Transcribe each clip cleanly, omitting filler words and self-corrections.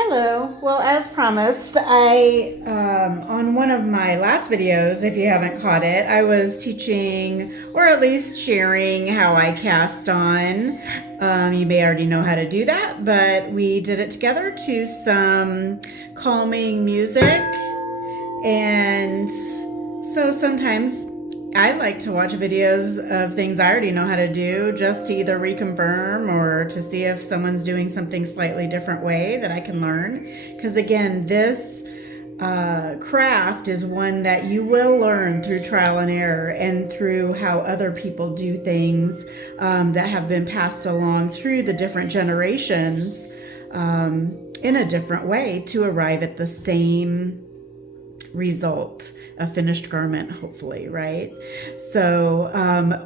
Hello. Well, as promised, I on one of my last videos, if you haven't caught it, I was teaching or at least sharing how I cast on. You may already know how to do that, but we did it together to some calming music. And so sometimes I like to watch videos of things I already know how to do just to either reconfirm or to see if someone's doing something slightly different way that I can learn. Because again, this craft is one that you will learn through trial and error and through how other people do things that have been passed along through the different generations in a different way to arrive at the same result, a finished garment, hopefully, right? So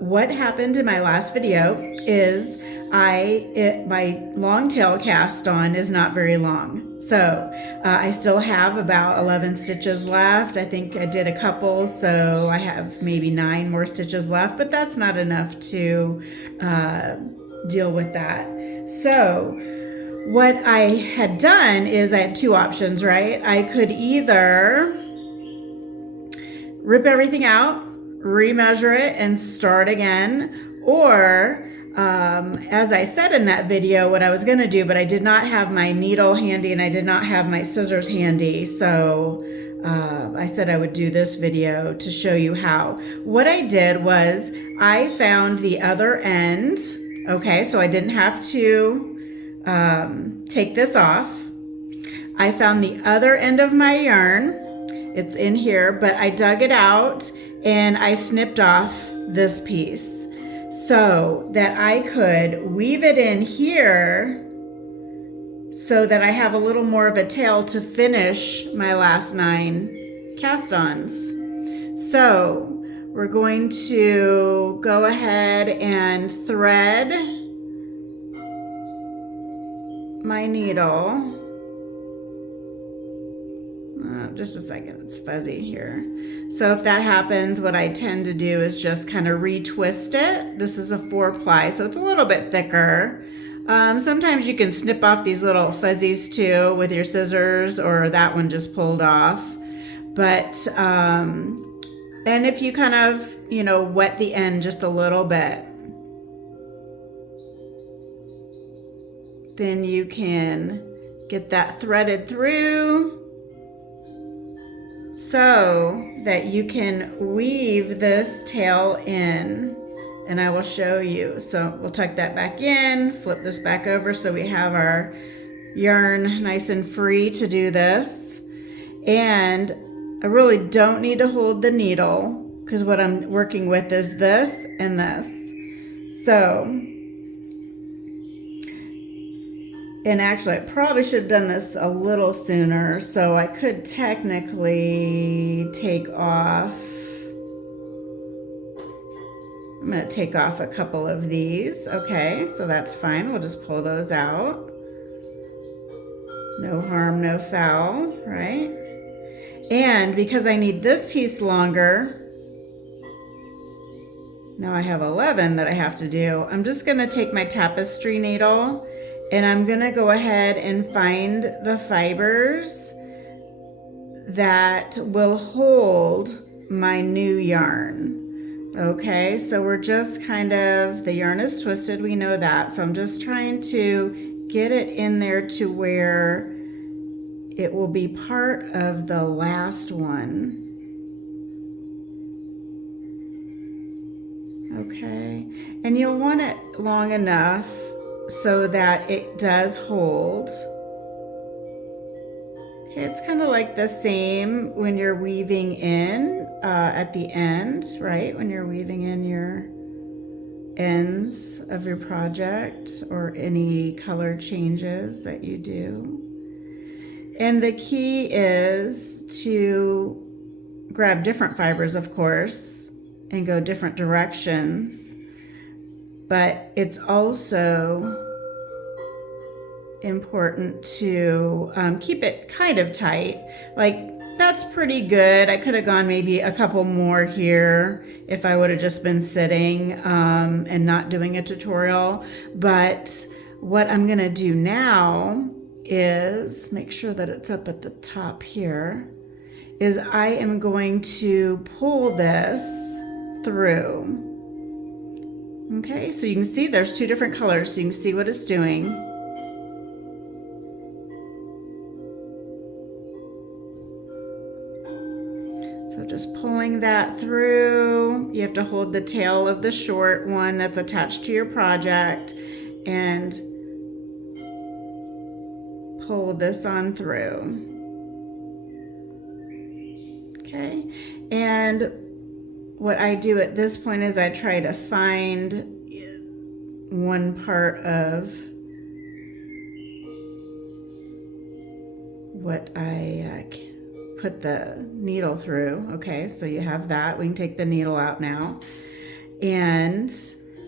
what happened in my last video is my long tail cast on is not very long. So I still have about 11 stitches left. I think I did a couple, so I have maybe 9 more stitches left, but that's not enough to deal with that. So what I had done is I had 2 options, right? I could either rip everything out, remeasure it, and start again. Or, as I said in that video, what I was gonna do, but I did not have my needle handy and I did not have my scissors handy. So I said I would do this video to show you how. What I did was I found the other end. Okay, so I didn't have to take this off. I found the other end of my yarn. It's in here, but I dug it out and I snipped off this piece so that I could weave it in here so that I have a little more of a tail to finish my last 9 cast-ons. So we're going to go ahead and thread my needle. Just a second, it's fuzzy here. So if that happens, what I tend to do is just kind of retwist it. This is a 4-ply, so it's a little bit thicker. Sometimes you can snip off these little fuzzies too with your scissors, or that one just pulled off. But, and if you kind of, wet the end just a little bit, then you can get that threaded through, so that you can weave this tail in, and I will show you. So we'll tuck that back in, flip this back over so we have our yarn nice and free to do this. And I really don't need to hold the needle because what I'm working with is this and this. So, and actually I probably should have done this a little sooner, so I could technically take off. I'm going to take off a couple of these. Okay, so that's fine. We'll just pull those out. No harm, no foul, right? And because I need this piece longer, now I have 11 that I have to do. I'm just going to take my tapestry needle and I'm gonna go ahead and find the fibers that will hold my new yarn. Okay, so we're just kind of, the yarn is twisted, we know that. So I'm just trying to get it in there to where it will be part of the last one. Okay, and you'll want it long enough so that it does hold. Okay, it's kind of like the same when you're weaving in at the end, right? When you're weaving in your ends of your project or any color changes that you do. And the key is to grab different fibers, of course, and go different directions. But it's also important to keep it kind of tight. Like, that's pretty good. I could have gone maybe a couple more here if I would have just been sitting and not doing a tutorial. But what I'm gonna do now is, make sure that it's up at the top here, is I am going to pull this through. Okay, so you can see there's two different colors, so you can see what it's doing. So just pulling that through. You have to hold the tail of the short one that's attached to your project and pull this on through. Okay, and what I do at this point is I try to find one part of what I put the needle through. Okay, so you have that. We can take the needle out now. And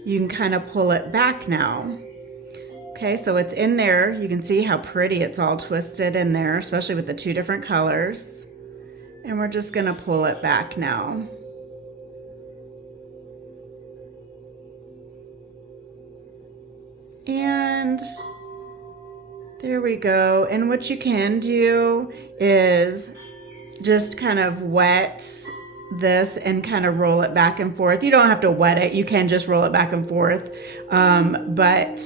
you can kind of pull it back now. Okay, so it's in there. You can see how pretty it's all twisted in there, especially with the two different colors. And we're just gonna pull it back now. And there we go. And what you can do is just kind of wet this and kind of roll it back and forth. You don't have to wet it. You can just roll it back and forth. But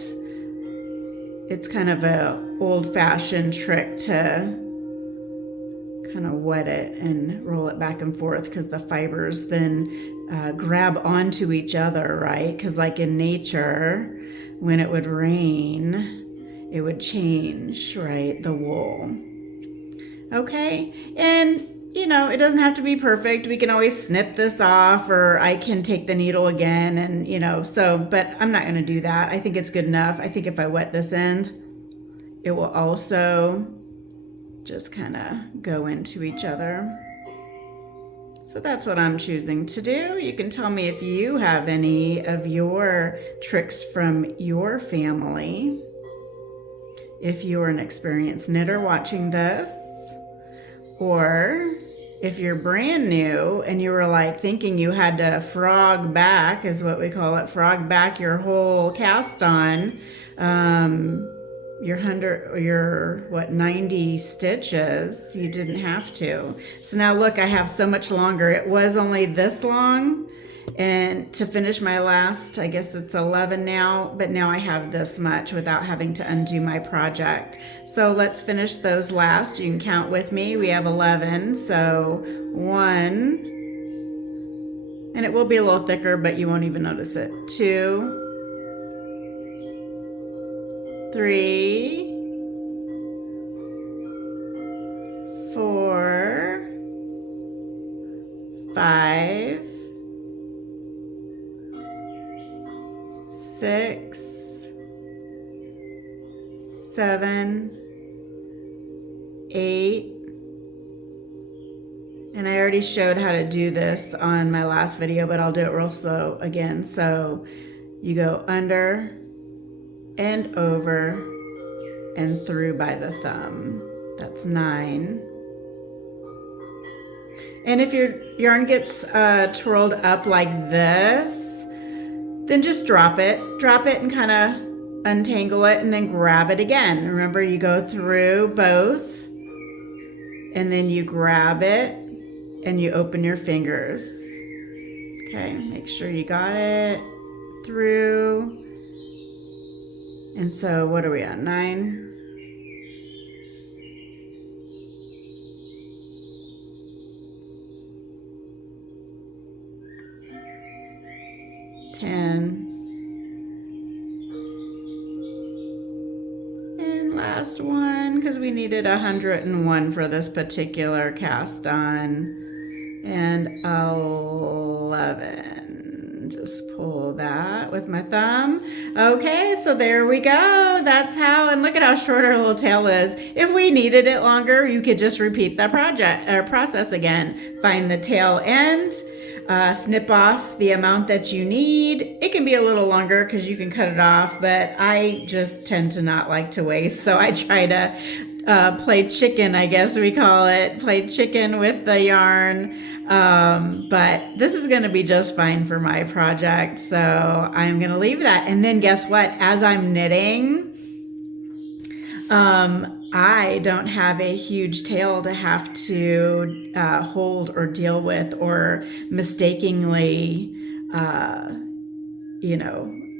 it's kind of an old-fashioned trick to kind of wet it and roll it back and forth because the fibers then grab onto each other, right? Because like in nature, when it would rain, it would change, right? The wool. Okay, and you know, it doesn't have to be perfect. We can always snip this off, or I can take the needle again and, you know, so, but I'm not gonna do that. I think it's good enough. I think if I wet this end, it will also just kind of go into each other. So that's what I'm choosing to do. You can tell me if you have any of your tricks from your family. If you're an experienced knitter watching this, or if you're brand new and you were like thinking you had to frog back, is what we call it, frog back your whole cast on, your 90 stitches, you didn't have to. So now look, I have so much longer. It was only this long, and to finish my last, I guess it's 11 now, but now I have this much without having to undo my project. So let's finish those last. You can count with me. We have 11, so 1, and it will be a little thicker, but you won't even notice it. 2, 3, 4, 5, 6, 7, 8, and I already showed how to do this on my last video, but I'll do it real slow again. So you go under and over and through by the thumb. That's 9. And if your yarn gets twirled up like this, then just drop it and kind of untangle it and then grab it again. Remember, you go through both and then you grab it and you open your fingers. Okay, make sure you got it through. And so what are we on, 9? And last one, because we needed 101 for this particular cast on, and 11. Just pull that with my thumb. Okay, so there we go. That's how, and look at how short our little tail is. If we needed it longer, you could just repeat that process again. Find the tail end. Snip off the amount that you need. It can be a little longer because you can cut it off, but I just tend to not like to waste, so I try to play chicken, I guess we call it, play chicken with the yarn. But this is going to be just fine for my project, so I'm going to leave that. And then guess what? As I'm knitting, I don't have a huge tail to have to hold or deal with, or mistakenly,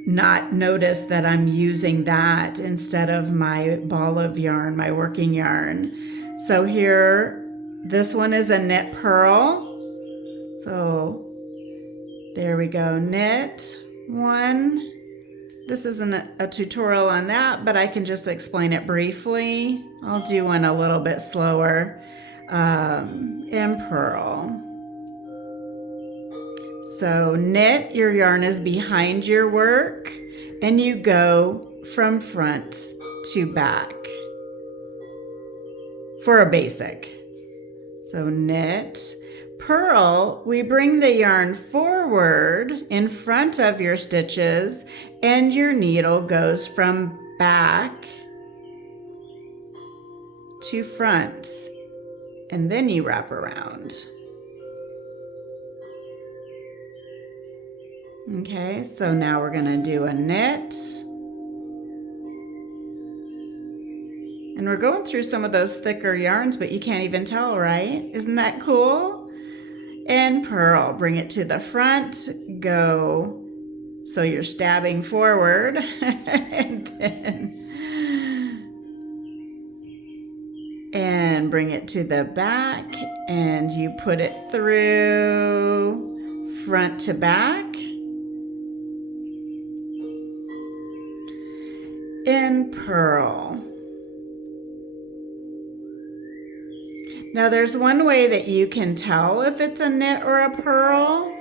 not notice that I'm using that instead of my ball of yarn, my working yarn. So here, this one is a knit purl. So there we go, knit one. This isn't a tutorial on that, but I can just explain it briefly. I'll do one a little bit slower. And purl. So knit, your yarn is behind your work, and you go from front to back for a basic. So knit. Purl, we bring the yarn forward in front of your stitches, and your needle goes from back to front, and then you wrap around. Okay, so now we're gonna do a knit. And we're going through some of those thicker yarns, but you can't even tell, right? Isn't that cool? And purl, bring it to the front, go. So you're stabbing forward, and bring it to the back, and you put it through front to back. And purl. Now there's one way that you can tell if it's a knit or a purl.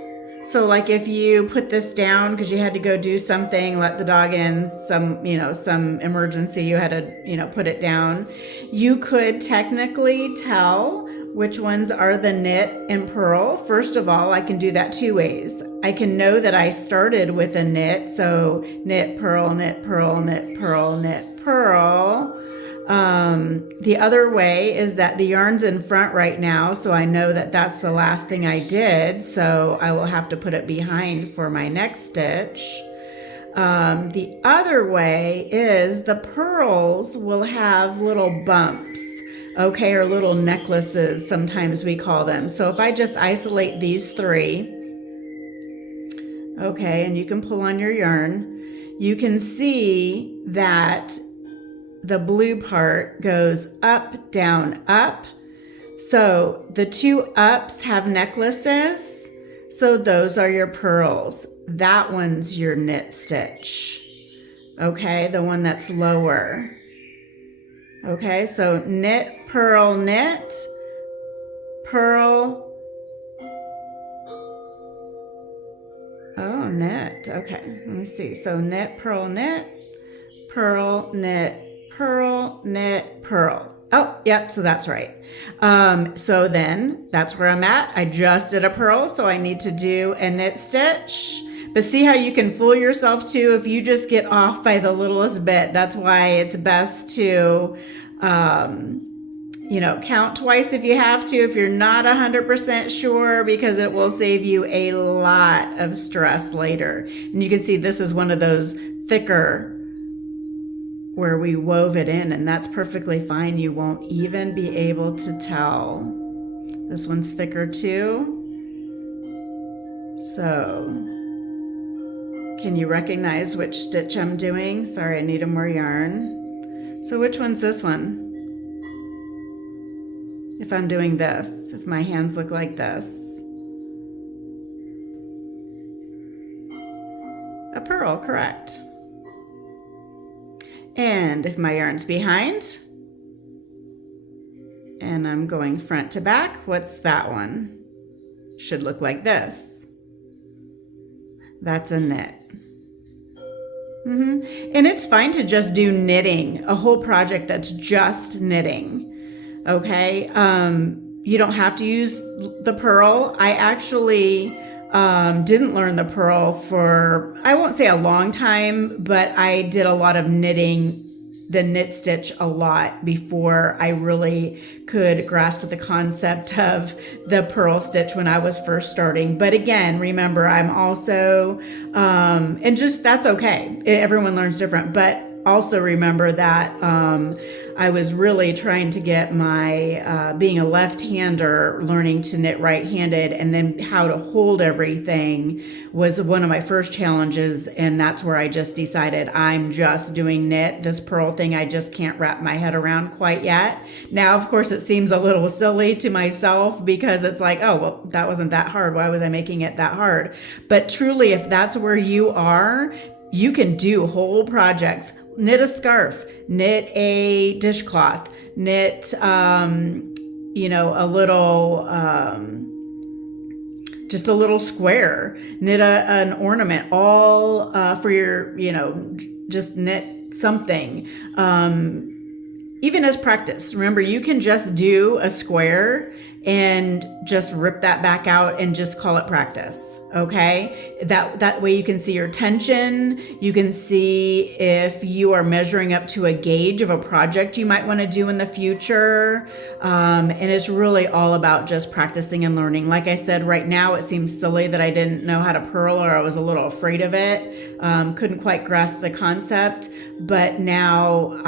So like if you put this down because you had to go do something, let the dog in, some emergency, you had to, put it down. You could technically tell which ones are the knit and purl. First of all, I can do that two ways. I can know that I started with a knit, so knit, purl, knit, purl, knit, purl, knit, purl. The other way is that the yarn's in front right now, so I know that that's the last thing I did, so I will have to put it behind for my next stitch. The other way is the purls will have little bumps, okay, or little necklaces, sometimes we call them. So if I just isolate these three, okay, and you can pull on your yarn, you can see that the blue part goes up, down, up. So the two ups have necklaces. So those are your purls. That one's your knit stitch. Okay, the one that's lower. Okay, so knit, purl, knit, purl. Oh, knit. Okay, let me see. So knit, purl, knit, purl, knit, purl, knit, purl. Oh, yep, so that's right. So then that's where I'm at. I just did a purl, so I need to do a knit stitch. But see how you can fool yourself too if you just get off by the littlest bit. That's why it's best to, count twice if you have to, if you're not 100% sure, because it will save you a lot of stress later. And you can see this is one of those thicker where we wove it in, and that's perfectly fine. You won't even be able to tell. This one's thicker too. So, can you recognize which stitch I'm doing? Sorry, I need more yarn. So which one's this one? If I'm doing this, if my hands look like this. A purl, correct. And if my yarn's behind, and I'm going front to back, what's that one? Should look like this. That's a knit. And it's fine to just do knitting, a whole project that's just knitting. Okay, you don't have to use the purl. I actually didn't learn the purl for, I won't say a long time, but I did a lot of knitting, the knit stitch a lot before I really could grasp the concept of the purl stitch when I was first starting. But again, remember, I'm also, and just that's okay. Everyone learns different, but also remember that I was really trying to get my, being a left-hander, learning to knit right-handed, and then how to hold everything was one of my first challenges. And that's where I just decided I'm just doing knit. This purl thing, I just can't wrap my head around quite yet. Now, of course, it seems a little silly to myself because it's like, oh, well, that wasn't that hard. Why was I making it that hard? But truly, if that's where you are, you can do whole projects. Knit a scarf, knit a dishcloth, knit, a little, just a little square, knit an ornament, all for your, just knit something. Even as practice, remember, you can just do a square and just rip that back out and just call it practice, okay? That way you can see your tension. You can see if you are measuring up to a gauge of a project you might want to do in the future. And it's really all about just practicing and learning. Like I said, right now it seems silly that I didn't know how to purl, or I was a little afraid of it. Couldn't quite grasp the concept, but now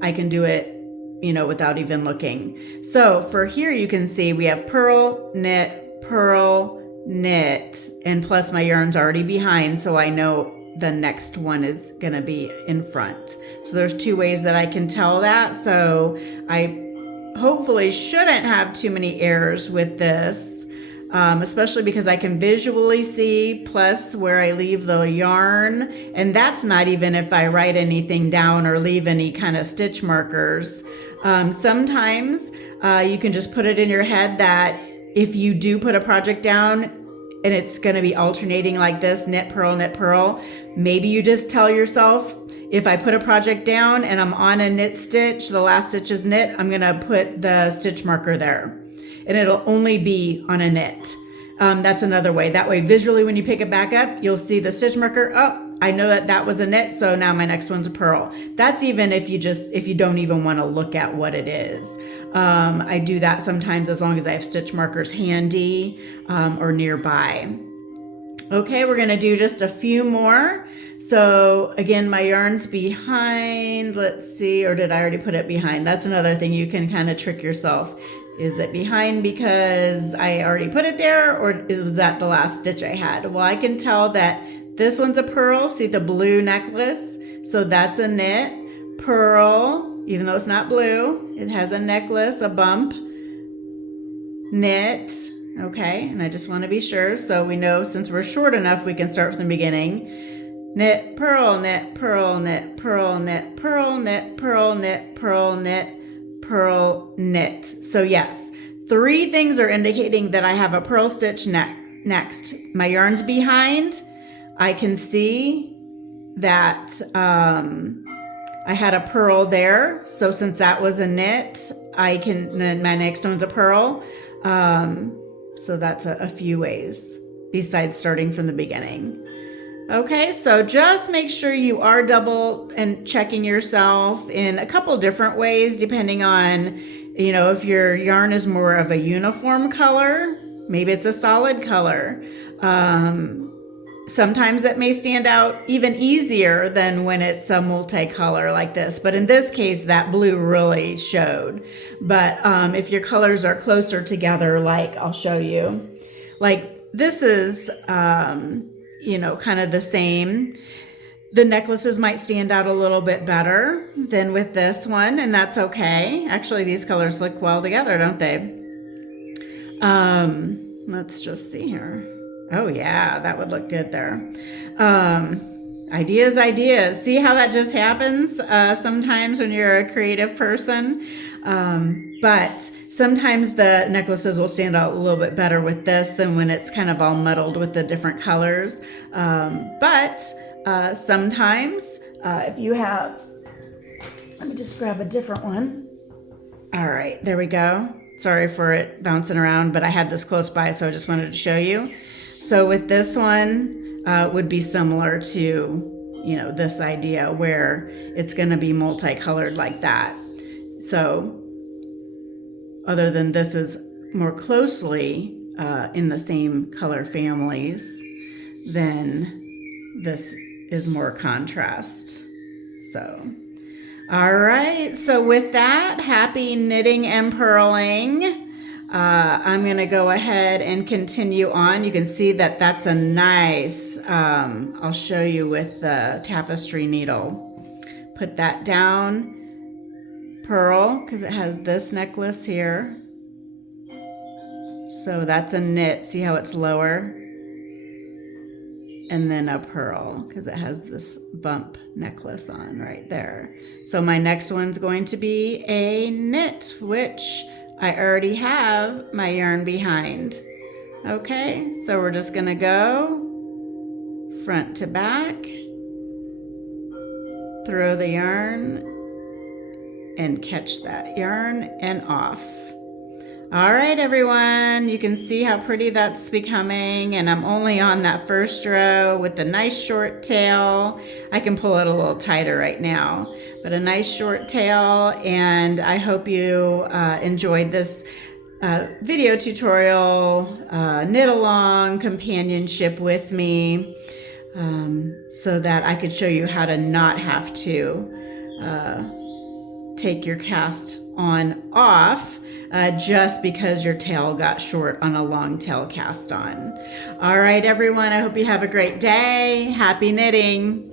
I can do it, without even looking. So for here, you can see we have purl, knit, and plus my yarn's already behind, so I know the next one is going to be in front. So there's two ways that I can tell that. So I hopefully shouldn't have too many errors with this, especially because I can visually see, plus where I leave the yarn. And that's not even if I write anything down or leave any kind of stitch markers. Sometimes you can just put it in your head that if you do put a project down and it's going to be alternating like this, knit, purl, maybe you just tell yourself, if I put a project down and I'm on a knit stitch, the last stitch is knit, I'm going to put the stitch marker there. And it'll only be on a knit. That's another way. That way, visually, when you pick it back up, you'll see the stitch marker. Oh, I know that was a knit, so now my next one's a purl. That's even if you don't even want to look at what it is. I do that sometimes as long as I have stitch markers handy or nearby. Okay, we're gonna do just a few more. So again, my yarn's behind. Let's see, or did I already put it behind? That's another thing you can kind of trick yourself. Is it behind because I already put it there, or was that the last stitch I had? Well, I can tell that this one's a purl. See the blue necklace? So that's a knit. Purl, even though it's not blue, it has a necklace, a bump. Knit, okay, and I just want to be sure. So we know since we're short enough, we can start from the beginning. Knit, purl, knit, purl, knit, purl, knit, purl, knit, purl, knit, purl, knit, purl, knit. So yes, 3 things are indicating that I have a purl stitch next. My yarn's behind. I can see that I had a purl there. So since that was a knit, my next one's a purl. So that's a few ways besides starting from the beginning. Okay, so just make sure you are double and checking yourself in a couple different ways, depending on, if your yarn is more of a uniform color, maybe it's a solid color. Sometimes it may stand out even easier than when it's a multicolor like this. But in this case, that blue really showed. But if your colors are closer together, like I'll show you, like this is, kind of the same. The necklaces might stand out a little bit better than with this one, and that's okay. Actually, these colors look well together, don't they? Let's just see here. Oh yeah, that would look good there. Ideas. See how that just happens sometimes when you're a creative person? But sometimes the necklaces will stand out a little bit better with this than when it's kind of all muddled with the different colors. But sometimes if you have, let me just grab a different one. All right, there we go. Sorry for it bouncing around, but I had this close by, so I just wanted to show you. So with this one, would be similar to, this idea where it's going to be multicolored like that. So other than this is more closely in the same color families, then this is more contrast. So, all right. So with that, happy knitting and purling. I'm going to go ahead and continue on. You can see that that's a nice, I'll show you with the tapestry needle. Put that down, purl, because it has this necklace here. So that's a knit. See how it's lower? And then a purl, because it has this bump necklace on right there. So my next one's going to be a knit, which I already have my yarn behind. Okay, so we're just gonna go front to back, throw the yarn, and catch that yarn and off. All right, everyone, you can see how pretty that's becoming, and I'm only on that first row with the nice short tail. I can pull it a little tighter right now, but a nice short tail, and I hope you enjoyed this video tutorial, knit along, companionship with me, so that I could show you how to not have to take your cast on off just because your tail got short on a long tail cast on. All right, everyone, I hope you have a great day. Happy knitting.